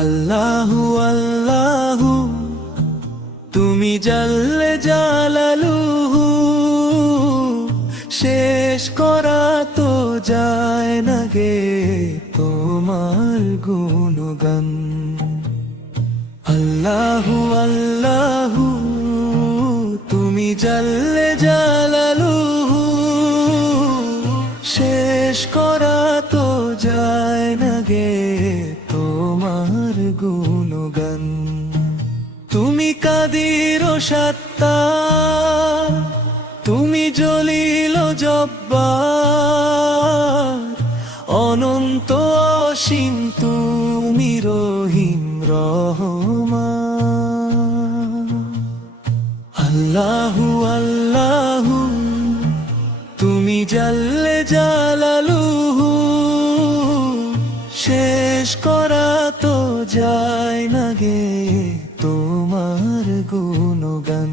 আল্লাহু আল্লাহু তুমি জাল্লে জালালুহু, শেষ করা তো যায় না গে তোমার গুণগান। আল্লাহু আল্লাহু তুমি জাল্লে জালালুহু, শেষ করা তো যায় না গে তোমার গুণগান। তুমি কাদির ও সত্তার, তুমি জলিল ও জব্বার, অনন্ত অসীম তুমি রহিম রহমান। আল্লাহু আল্লাহু তুমি জাল্লে জালালুহু, শেষ করা তো যায় না গে তোমার গুণগান।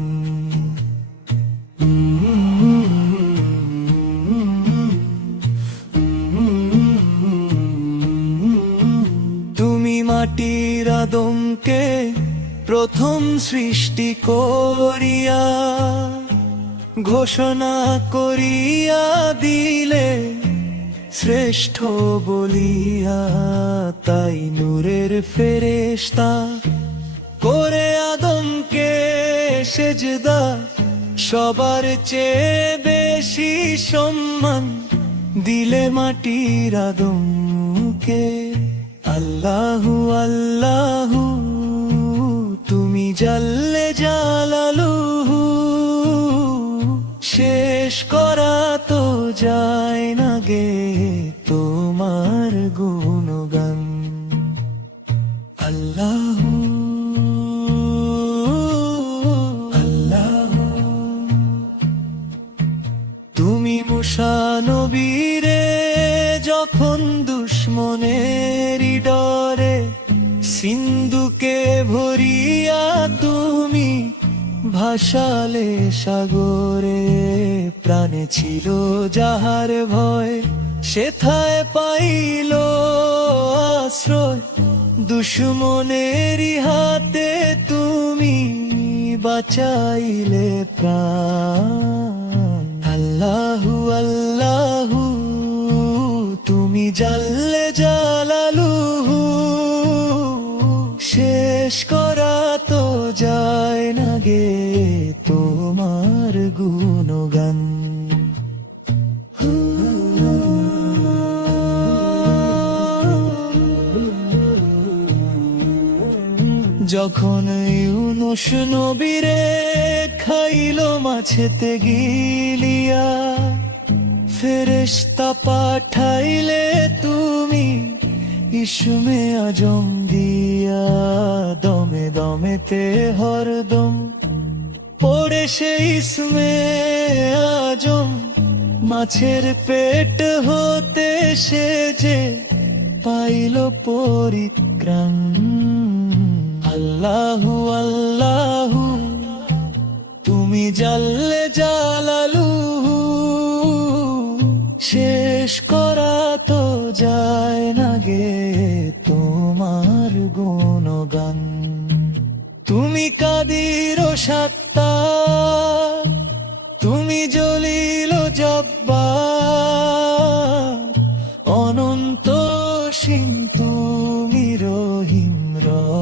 তুমি মাটির আদমকে প্রথম সৃষ্টি করিয়া, ঘোষণা করিয়া দিলে শ্রেষ্ঠ বলিয়া, তাই নূরের ফেরেশতা করে আদমকে সেজদা, সবার চেয়ে বেশি সম্মান দিলে মাটির আদমকে। আল্লাহু আল্লাহু তুমি জাল্লে জালালুহু, শেষ করা তো যায় না গে তোমার গুণগান। আল্লাহু আল্লাহু তুমি মুসা নবীরে যখন দুশ্মনের ডরে সিন্ধুকে ভরিয়া তুমি ভাসালে সাগরে, প্রাণে ছিল যাহার ভয় সেথায় পাইল আশ্রয়, দুশ্মনেরই হাতে তুমি বাঁচাইলে প্রাণ। আল্লাহু আল্লাহু তুমি জাল্লে জালালুহু, শেষ করা তো যায় না গে তোমার গুণগান। যখন ইউনুস নবীরে খাইল মাছেতে গিলিয়া, ফেরেশতা পাঠাইলে তুমি ইসমে আজম দিয়া, দমে দমেতে হরদম পড়ে সে ইসমে আজম, মাছের পেট হতে সে যে পাইল পরিত্রাণ। আল্লাহু আল্লাহু তুমি জাল্লে জালালুহু, শেষ করা তো যায় না গে তোমার গুণগান। তুমি কাদির ও সত্তার, তুমি জলিল ও জব্বার, অনন্ত অসীম তুমি রহিম রহমান।